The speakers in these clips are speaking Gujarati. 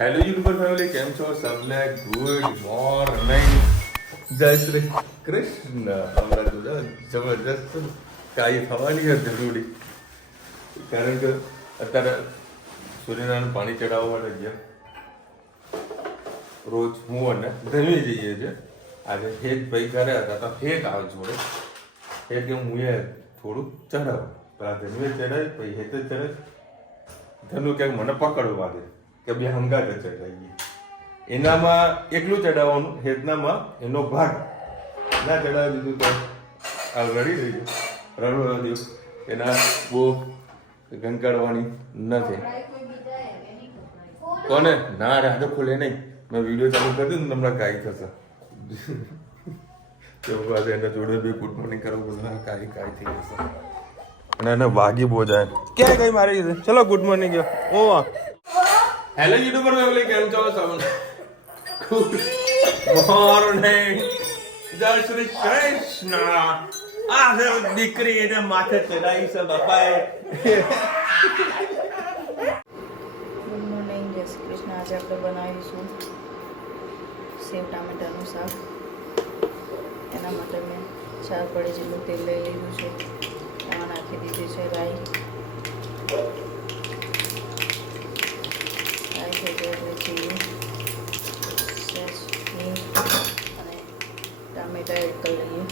હેલો યુટ્યુબર ફેમિલી, કેમ છો? સબને ગુડ મોર્નિંગ, જય શ્રી કૃષ્ણ. હમણાં તો જબરજસ્ત કાંઈ થવાની હતી જરૂરી, કારણ કે અત્યારે સૂર્યનારાયણ પાણી ચડાવવા માટે ગયા. રોજ હું અને ધનવી જઈએ છીએ. આજે હેત ભાઈ ઘરે હતા તો હેત આવે જોડે. હેત કે હું થોડું ચડાવ, ધનવીએ ચડાવી, પછી હેત જ ચડાવી. ધનુ ક્યાંક મને પકડવા દે કે બે હંગાત ચડાવીએ. એનામાં એકલું ચડાવવાનું, હેતનામાં એનો ભાગ ના ચડાવી દીધું તો આ રડી રહી છે. રડવા દઉં એના બહુ ગંકાડવાની નથી. કોને ના રે, તો ખોલે નહીં. મેં વિડીયો ચાલુ કરી દીધું ને હમણાં કાંઈ થશે. એવું વાત એના જોડે બી ગુડ મોર્નિંગ કરવું બોલ, કાંઈ થઈ જશે. અને એને વાગી બહુ જાય. ક્યાં કઈ મારી છે? ચલો ગુડ મોર્નિંગ. ઓ હેલો યુટ્યુબર ફેમિલી, કેમ છો? ગુડ મોર્નિંગ, જય શ્રી કૃષ્ણ. આ દીકરી એને માથે ચડાવી છે બાપાએ. ગુડ મોર્નિંગ, જય શ્રી કૃષ્ણ. આજે આપણે બનાવીશું સેવ ટામેટાનું શાક. એના માટે મેં 4 પડી જેટલું તેલ લઈ લીધું છે. એમાં નાખી દીધી છે રાઈ. રાઈ થઈ જાય એટલે જીરું, સેજ હિંગ અને ટામેટા એડ કરી લઈએ.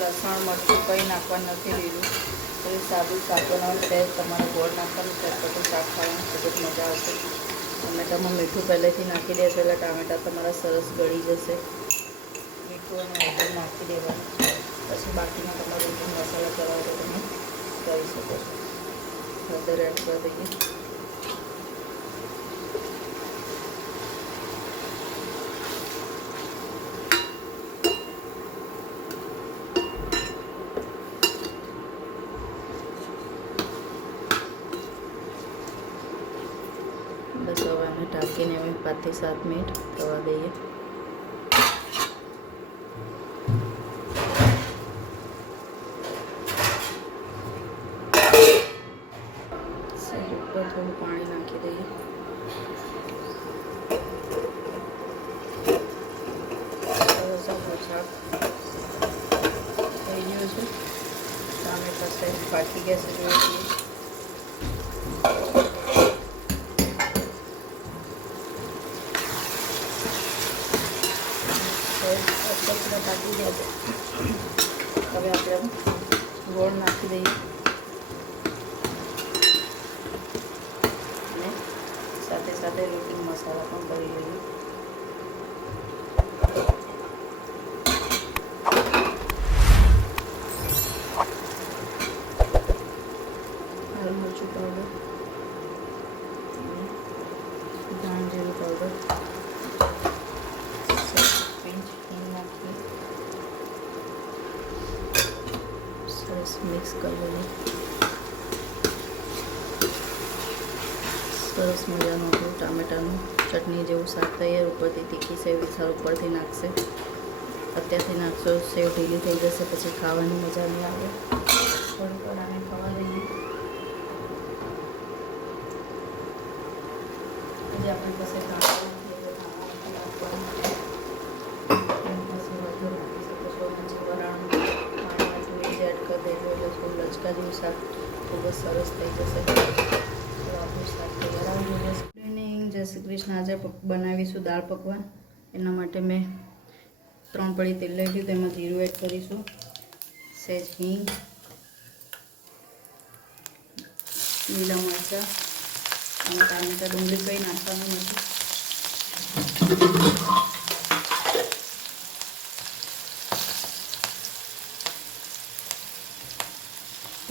લસણ મરચું કંઈ નાખવાનું નથી લીધું. પછી સાદું શાક બનાવવાનું, સહેજ તમારે ગોળ નાખવાનું, ચટપટું શાક ખાવાનું ખૂબ જ મજા આવશે. ટામેટામાં મીઠું પહેલેથી નાખી દે એટલે ટામેટા તમારા સરસ ગળી જશે. મીઠું અને હળદર નાખી દેવાનું. પછી બાકીના તમારે જે મસાલા ચલાવો તો તમે કરી શકો છો. હળદર એડ કરી દઈએ. બસ હવે અમે ઢાંકીને 5 થી 7 મિનિટ થવા દઈએ. ઉપર થોડું પાણી નાખી દઈએ. સરસ આપણું શાક થઈ ગયું છે. ટામેટા સાઈડ પાકી ગયા છે, જોઈએ છીએ. પાકી ગયા છે. હવે આપણે ગોળ નાખી દઈએ અને સાથે સાથે રોટી મસાલા પણ કરી લઈએ. લાલ મરચું પાવડર, ધાણા જીરું પાવડર, સરસ મિક્સ કરી લઈએ. સરસ મજાનું આપણું ટામેટાનું ચટણી જેવું શાક તૈયાર. ઉપરથી તીખી સેવ વિચાર ઉપરથી નાખશે. અત્યારથી નાખશો સેવ ઢીલી થઈ જશે, પછી ખાવાની મજા નહીં આવે. થોડીક વાર આને ખવા દઈએ. પછી આપણી પાસે ખાવાનું લચકા જેવું શાક ખૂબ જ સરસ થઈ જશે. તો આપણું શાક તૈયાર આવી ગયું. ગુડ ઇવનિંગ, જય શ્રી કૃષ્ણ. આજે બનાવીશું દાળ પકવાન. એના માટે મેં 3 પડી તેલ લઈ લીધું. એમાં જીરું એડ કરીશું, સહેજ હિંગ, લીલા મરચાં અને ટામેટા. ડુંગળી કંઈ નાખવાનું નથી.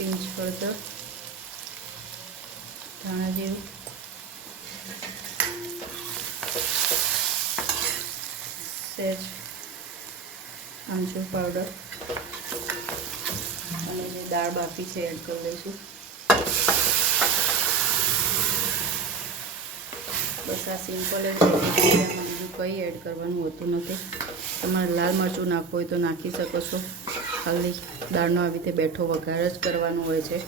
પિંચ હળદર, ધાણા જીરું, સહેજ આમચૂર પાવડર અને જે દાળ બાફી છે એડ કરી લઈશું. 2 ચમચી જેટલું તેલ એડ કરી દઈશું. 1 ચમચી જેટલું જીરું, 1 ચમચી જેટલું રાઈ, 1 ચમચી જેટલું હિંગ, 1 ચમચી જેટલું ટામેટા, 1 ચમચી જેટલું મીઠું, 1 ચમચી જેટલું હળદર, 1 ચમચી જેટલું ધાણા જીરું, 1 ચમચી જેટલું બસ આ સિમ્પલ જ રેસીપી છે, એમાં બીજું કંઈ એડ કરવાનું હોતું નથી. તમારે લાલ મરચું નાખવું હોય તો નાખી શકો છો. ખાલી દાળનો આવી રીતે બેઠો વઘાર જ કરવાનો હોય છે.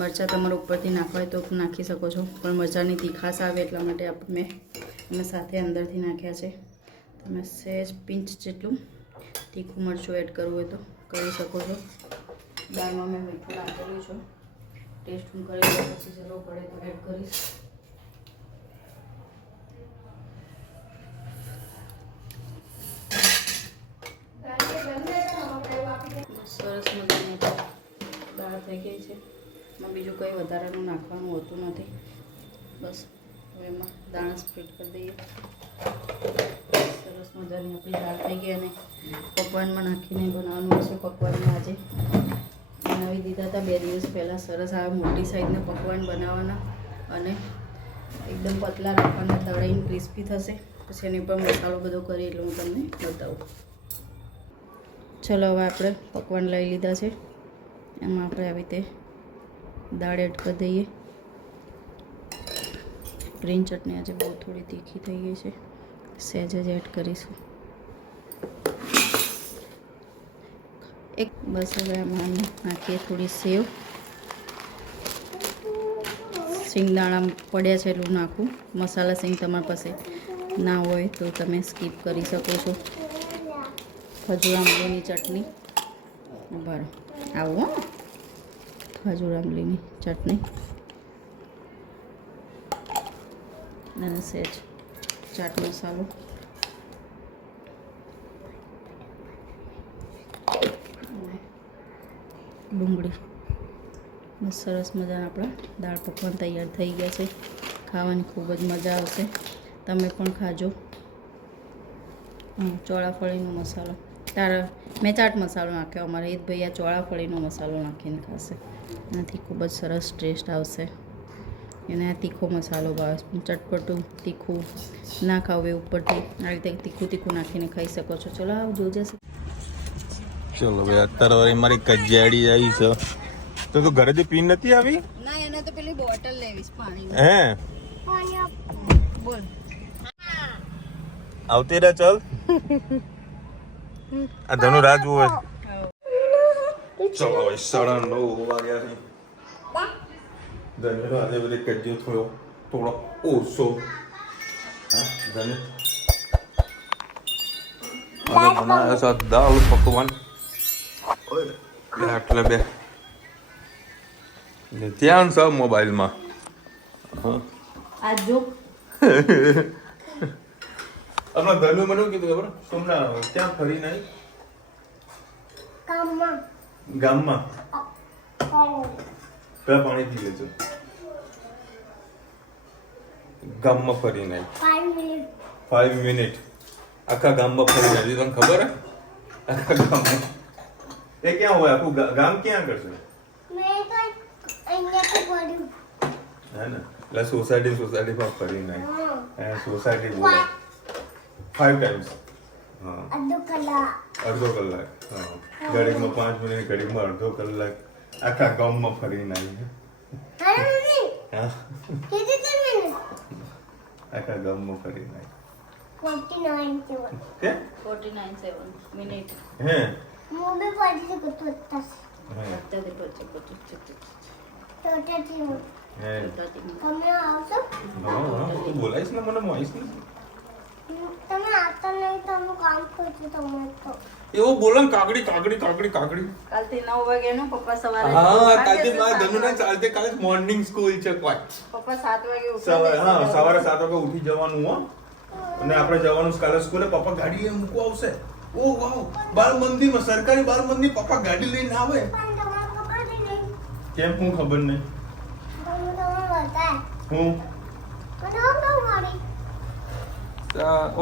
મરચાં તમારે ઉપરથી નાખવા હોય તો નાખી શકો છો, પણ મરચાંની તીખાશ આવે એટલા માટે અમે સાથે અંદરથી નાખ્યા છે. તમે સહેજ પિંચ જેટલું તીખું મરચું એડ કરવું હોય તો કરી શકો છો. દાળમાં મેં મીઠું નાખેલું છે, ટેસ્ટ હું કરી લઉં, પછી જરૂર પડે તો એડ કરીશ. સરસ મજાની દાળ થઈ ગઈ છે. એમાં બીજું કંઈ વધારાનું નાખવાનું હોતું નથી. બસ હવે એમાં દાણા સ્પ્રેડ કરી દઈએ. સરસ મજાની આપણી દાળ થઈ ગઈ, અને પકવાનમાં નાખીને બનાવવાનું હશે. પકવાનમાં આજે બનાવી દીધા હતા 2 દિવસ પહેલાં. સરસ આ મોટી સાઈઝના પકવાન બનાવવાના અને એકદમ પતલા રાખવાના, તળાઈને ક્રિસ્પી થશે. પછી એની પર મસાલો બધો કરી એટલે હું તમને બતાવું. ચલો હવે આપણે પકવાન લઈ લીધા છે. એમાં આપણે આવી રીતે દાળ એડ કરી દઈએ. ગ્રીન ચટણી આજે બહુ થોડી તીખી થઈ ગઈ છે, સહેજ જ એડ કરીશું. બસ હવે આમાં નાખીએ થોડી સેવ. સિંગદાણા પડ્યા છે એટલું નાખું. મસાલા સિંગ તમારી પાસે ના હોય તો તમે સ્કીપ કરી શકો છો. ખજૂર આંબલીની ચટણી બરાબર આવું હો, ખજૂર આંબલીની ચટણી અને સહેજ ચાટ મસાલો. ડુંગળી. બસ સરસ મજાના આપણા દાળ પકવાન તૈયાર થઈ ગયા છે. ખાવાની ખૂબ જ મજા આવશે, તમે પણ ખાજો. ચોળાફળીનો મસાલો મેં ચાટ મસાલો નાખ્યો. અમારે એ જ ભાઈ આ ચોળાફળીનો મસાલો નાખીને ખાશે. એનાથી ખૂબ જ સરસ ટેસ્ટ આવશે. એને આ તીખો મસાલો ભાવે, ચટપટું તીખું ના ખાવું એ ઉપરથી આ રીતે તીખું નાખીને ખાઈ શકો છો. ચલો આવ જોજે. ચલો ભાઈ, અત્યારે વળી મારી કજિયાડી આવી છે. તો તું ઘરેથી પી નથી આવી? ના, એને તો પેલી બોટલ લેવીશ પાણીની. હે બોલ આવતી રહે. ચલ આ ધનુ રાજ હોય. ચલો ભાઈ, 9:30 વાગ્યા છે. ધનુ આજે બધી કજિયો થોડો ઓછો. હા ધનુ બનાવ્યા છે દાળ પકવાન. એટલે બે ધ્યાન છે મોબાઈલમાં. આ જો આપણા ધનુ મને શું કીધું ખબર? સોમના ક્યાં ફરી નહીં? ગામમાં પેલા પાણી પી લેજો. ગામમાં ફરી નહીં 5 મિનિટ આખા ગામમાં ફરી નહીં. તને ખબર હે? આખા ગામમાં એ ક્યાં હોય? આખું ગામ ક્યાં કરશે? હે ને, એટલે સોસાયટીમાં ફરી નહીં. સોસાયટી બોલે 5 times. હા, અડધો કલાક. હા, ઘડીકમાં 5 મિનિટ, ઘડીકમાં અડધો કલાક. આખા ગામમાં ફરી નહીં. આખા ગામમાં ફરી નહીં. 49 મિનિટ. હે બોલાઈશ ને મને મોઈશ ને. એવું બોલો ને, કાકડી. કાલથી 9 વાગ્યાનું પપ્પા સવારે. હા, કાલથી મારા ધનુને ચાલતે કાલે મોર્નિંગ સ્કૂલ છે. કોઈ પપ્પા 7 વાગે સવારે 7 વાગે ઉઠી જવાનું હો. અને આપણે જવાનું કાલે સ્કૂલે. પપ્પા ગાડી એ મૂકવા આવશે. ઓ વાવ, બાળ મંદિરમાં, સરકારી બાળ મંદિર પપ્પા ગાડી લઈને આવે. કેમ હું ખબર નહીં? હું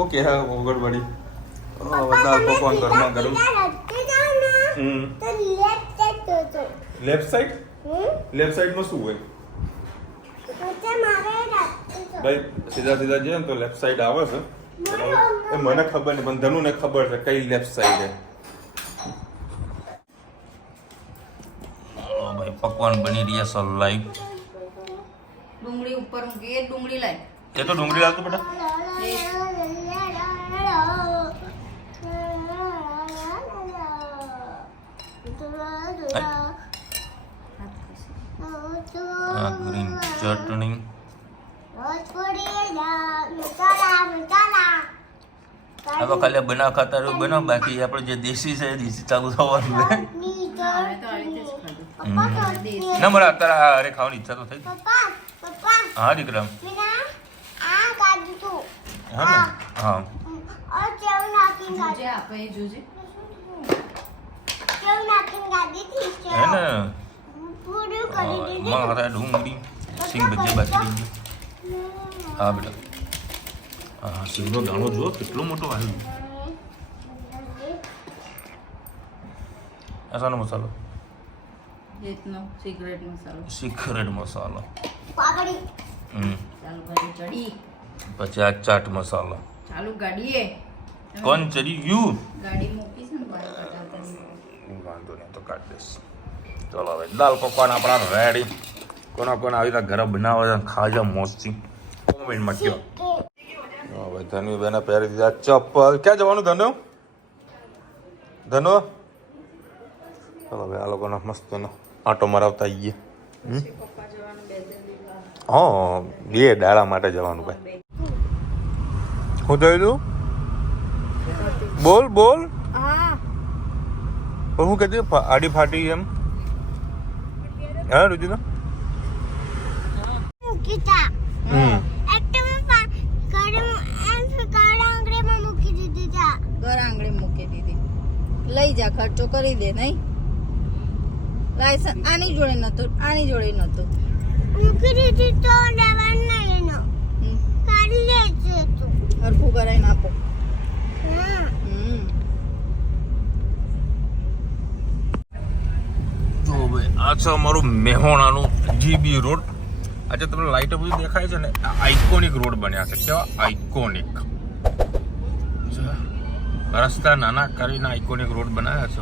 ઓકે. હા, ઓગળવાડી દાળ પકવાન ગરમા ગરમ. લેફ્ટ સાઈડમાં શું હોય ભાઈ? સીધા જઈએ ને તો લેફ્ટ સાઈડ આવે છે. એ મને ખબર નહીં, પણ ધનુને ખબર છે કઈ લેફ્ટ સાઈડ છે. ભાઈ પકવાન બની રહ્યા છે લાઈવ. ડુંગળી ઉપર મૂકી. એક ડુંગળી લાય. એ તો ડુંગળી લાવતો બેટા. ગ્રીન ચટણી. હવે ખાલી બનાવ ખાતા રહ્યું બનાવ, બાકી આપણે જે દેશી છે એ દેશી ચાલુ થવાનું છે. ના મારા અત્યારે અરે ખાવાની ઈચ્છા તો થઈ. હા દીકરા. હા ને હા. હે ને મારા ડુંગળી સિંગ ભજીયા બાકી દઈએ. હા બેટા. હા સિંગનો દાણો જુઓ કેટલો મોટો આવ્યો. આ શાનો મસાલો? સિગરેટ મસાલો. સિગરેટ મસાલો. ચાલુ ગાડી ચડી. પછી આ ચાટ મસાલો. ચાલુ ગાડીએ. કોણ ચડી ગયું? ગાડી મૂકી છે ને બહાર કટાતા. વાંધો નહીં તો કાઢ દઈશ. ચલો હવે દાલ પકવાન આપણા રેડી. કોના આવી રીતે ઘરે બનાવે છે ખાજા મોજથી કોમેન્ટમાં કહો. હવે ધનુબેને પહેરી દીધા ચપ્પલ. ક્યાં જવાનું ધનુ? ધનુ ચલો હવે આ લોકોનો મસ્ત આટો મરાવતા આવીએ. હા 2 દાડા માટે જવાનું ભાઈ. હું થયું તું? બોલ બોલ. પણ હું કહેતી આડી ફાટી એમ. હા રુચિતા. લઈ જા ખર્ચો કરી દે નહીં. લાયસન્સ આની જોડે નતું, આની જોડે નતું. હરખું કરાઈને આપો. જો ભાઈ આ છે અમારું મેહોણાનું જીબી રોડ. આજે તમને લાઈટો બધી દેખાય છે ને, આઇકોનિક રોડ બન્યા છે. કેવા આઇકોનિક રસ્તા નાના કરીને આઇકોનિક રોડ બનાવ્યા છે.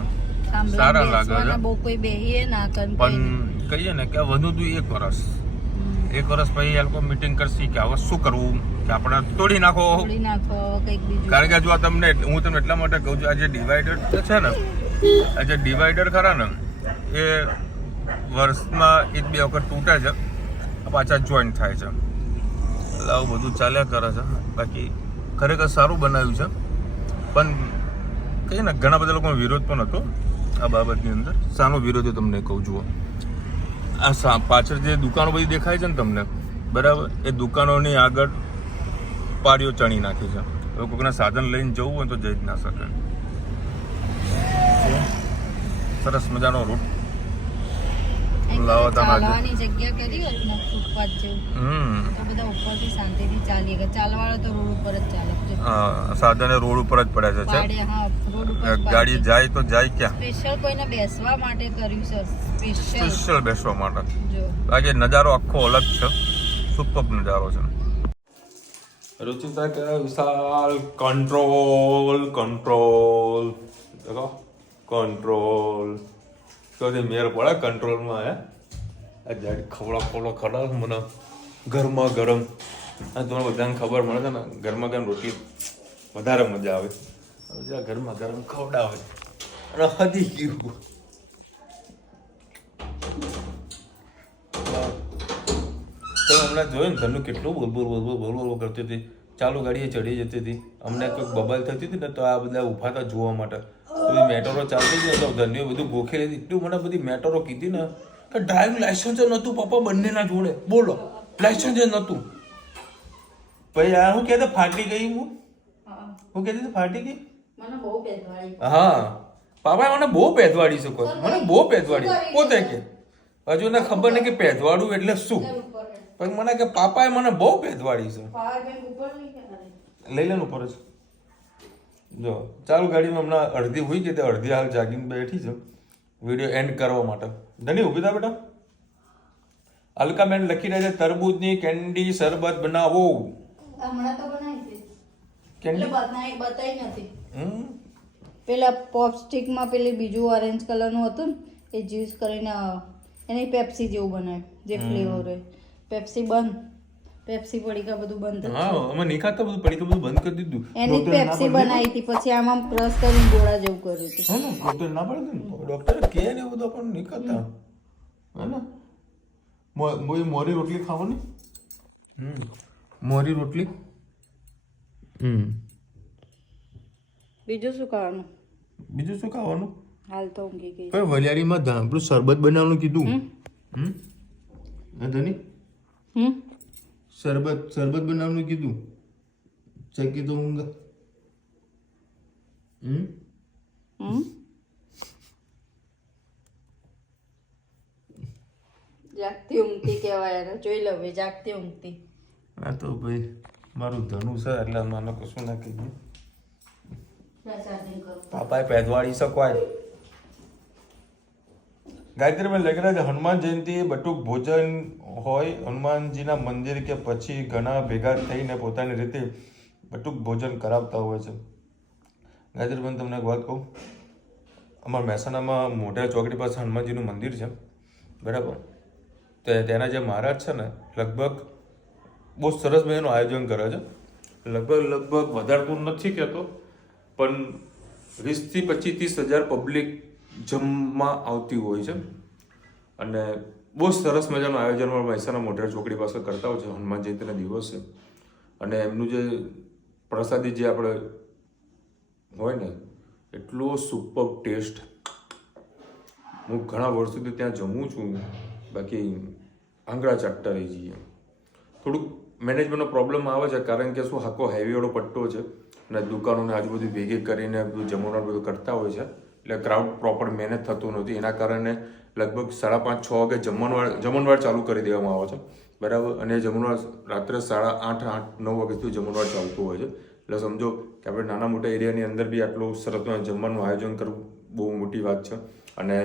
સારા લાગે છે. બહુ કોઈ બેહીએ ના કન પણ કહીએ ને કે વધુ તો 1 વર્ષ પછી એ લોકો મીટિંગ કરશે કે હવે શું કરવું, કે આપણે તોડી નાખો કંઈક બીજું. કારણ કે જો આ તમને હું તમને એટલા માટે કહું છું, આ જે ડિવાઈડર છે ને, આ જે ડિવાઈડર ખરા ને એ વર્ષમાં 1-2 વખત તૂટે છે, પાછા જોઈન્ટ થાય છે. એટલે આવું બધું ચાલ્યા કરે છે. બાકી ખરેખર સારું બનાવ્યું છે. પણ કહીએ ને ઘણા બધા લોકોનો વિરોધ પણ હતો આ બાબતની અંદર. શાનો વિરોધ તમને કહું જુઓ. આ પાછળ જે દુકાનો બધી દેખાય છે ને તમને, બરાબર, એ દુકાનોની આગળ પાડીઓ ચણી નાખી છે. હવે કોઈના સાધન લઈને જવું હોય તો જઈ જ ના શકે. સરસ મજાનો રૂટ ચાલવાની જગ્યા કરી હોત ને ફૂટપાથ જેવું, તો બધા ઉપરથી શાંતિથી ચાલી ગયા. ચાલવાળા તો રોડ ઉપર જ ચાલે. સાધન રોડ ઉપર જ પડે છે. ગાડી જાય તો જાય ક્યાં? સ્પેશિયલ કોઈને બેસવા માટે કર્યું છે. સ્પેશિયલ બેસવા માટે. બાકી નજારો આખો અલગ છે. સુપર નજારો છે. રુચિતા કે વિશાલ કંટ્રોલ દેખો કંટ્રોલ તો મેર પડે કંટ્રોલમાં. હે આ જાડી ખવડા ખવડાવે મને ગરમા ગરમ. આ તમને બધાને ખબર મળે છે ને, ગરમા ગરમ રોટલી વધારે મજા આવે. જ્યાં ગરમા ગરમ ખવડાવે અને હદી ગયું. તમે હમણાં જોયું ને ધનુ કેટલું બોલ કરતી હતી. ચાલુ ગાડીએ ચડી જતી હતી. અમને કોઈક બબાલ થતી હતી ને તો આ બધા ઊભા હતા જોવા માટે. બધી મેટરો ચાલતી હતી તો ધન્યો બધું ગોખેલી હતી. એટલું મને બધી મેટરો કીધી ને કે ડ્રાઇવિંગ લાયસન્સ નહોતું પપ્પા બંનેના જોડે. બોલો લાયસન્સ નહોતું. પછી આ હું કહેતા ફાટી ગઈ. હું કહેતી ફાટી ગઈ. હા પાપા મને બહુ પેદવાડી છે. કોઈ મને બહુ પેદવાડી પોતે કે હજુ ને ખબર નહીં કે પેદવાડું એટલે શું. પણ મને કે પાપાએ મને બહુ પેદવાડી છે. લઈ લેનું ઉપર જ. જો ચાલુ ગાડીમાં હમણાં અડધી હોઈ ગઈ, અડધી હાલ જાગીને બેઠી છે વિડીયો એન્ડ કરવા માટે. ધની ઉભી થા બેટા. અલકાબેન લખી રહ્યા છે તરબૂચની કેન્ડી શરબત બનાવો. પેલા પોપસ્ટિકમાં પેલી બીજું ઓરેન્જ કલરનું હતું ને, એ જ્યુસ કરીને એની પેપ્સી જેવું બનાવ્યું જે ફ્લેવર હોય. પેપ્સી બંધ પેપ્સી પડીકા બધું બંધ હા અમે નહીં ખાતા, બધું પડી બધું બંધ કરી દીધું. એની જ પેપ્સી બનાવી હતી, પછી આમાં ક્રશ કરીને ગોળા જેવું કર્યું હતું. હા ને ડોક્ટર ના પાડે ને, ડોક્ટરે કહે ને બધું આપણને નહીં ખાતા. હા ને મોરી રોટલી ખાવાની. મોરી રોટલી. બીજું શું ખાવાનું? બીજું શું ખાવાનું? હાલ તો ઊંઘી ગઈ. પણ વલિયારીમાં પેલું શરબત બનાવવાનું કીધું. ધની શરબત બનાવવાનું કીધું. ચકી તો ઊંઘ. જાગતી ઊંઘતી કહેવાય એને, જોઈ લો ભાઈ, જાગતી ઊંઘતી. આ તો ભાઈ મારું ધનુ છે એટલે મને કશું ના કહીએ. પાપાએ પેદવાળી શકવાય. ગાયત્રી મેં લખેલા છે હનુમાન જયંતિ બટુક ભોજન હોય, હનુમાનજીના મંદિર કે પછી ઘણા ભેગા થઈને પોતાની રીતે બટુક ભોજન કરાવતા હોય છે. ગાયત્રી બેન તમને એક વાત કહું, અમારા મહેસાણામાં મોઢેરા ચોકડી પાસે હનુમાનજીનું મંદિર છે, બરાબર? તો તેના જે મહારાજ છે ને લગભગ બહુ સરસ મજાનું આયોજન કરે છે. લગભગ વધારે તો નથી કહેતો, પણ 20,000 થી 25,000 પબ્લિક જમવા આવતી હોય છે. અને બહુ સરસ મજાનું આયોજન મહેસાણા મોઢેરા ચોકડી પાસે કરતા હોય છે હનુમાન જયંતિના દિવસે. અને એમનું જે પ્રસાદી જે આપણે હોય ને એટલો સુપર ટેસ્ટ. હું ઘણા વર્ષોથી ત્યાં જમું છું, બાકી આંગળા ચાટતા રહી જઈએ. થોડુંક મેનેજમેન્ટનો પ્રોબ્લેમ આવે છે, કારણ કે શું આખો હાઈવેવાળો પટ્ટો છે અને દુકાનોને આજુબાજુ ભેગી કરીને બધું જમવાનું બધું કરતા હોય છે, એટલે ક્રાઉડ પ્રોપર મેનેજ થતું નથી. એના કારણે લગભગ 5:30-6 વાગે જમણવાર ચાલુ કરી દેવામાં આવે છે, બરાબર? અને જમણવાર રાત્રે 8:30-9 વાગ્યા સુધી જમણવાર ચાલતું હોય છે. એટલે સમજો કે આપણે નાના મોટા એરિયાની અંદર બી આટલું સરસ જમવાનું આયોજન કરવું બહુ મોટી વાત છે. અને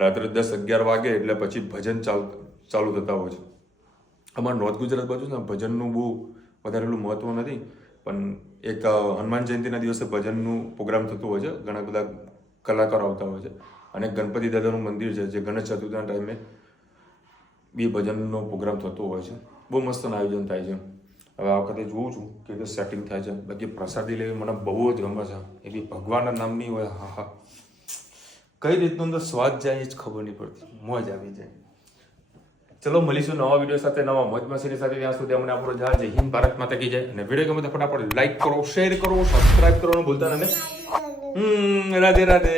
રાત્રે 10-11 વાગે એટલે પછી ભજન ચાલુ થતા હોય છે. અમારા નોર્થ ગુજરાત બાજુ છે ને ભજનનું બહુ વધારે એટલું મહત્વ નથી, પણ એક હનુમાન જયંતિના દિવસે ભજનનું પ્રોગ્રામ થતો હોય છે. ઘણા બધા કલાકારો આવતા હોય છે. અને ગણપતિ દાદાનું મંદિર છે, જે ગણેશ ચતુર્થીના ટાઈમે બી ભજનનો પ્રોગ્રામ થતો હોય છે. બહુ મસ્ત આયોજન થાય છે. હવે આ વખતે જોઉં છું કે સેટિંગ થાય છે. બાકી પ્રસાદી લેવી મને બહુ જ ગમે છે. એ બી ભગવાનના નામની હોય. હા કઈ રીતનો અંદર સ્વાદ જાય એ જ ખબર નહીં પડતી, મોજ આવી જાય. ચલો મળીશું નવા વિડીયો સાથે, નવા મોજ મસ્તીની સાથે. ત્યાં સુધી અમને આપણો જય હિન્દ, ભારત માતા કી જય. અને વિડીયો ગમે તો ફટાફટ લાઈક કરો, શેર કરો, સબસ્ક્રાઇબ કરવાનું ભૂલતા નહીં. રાધે રાધે.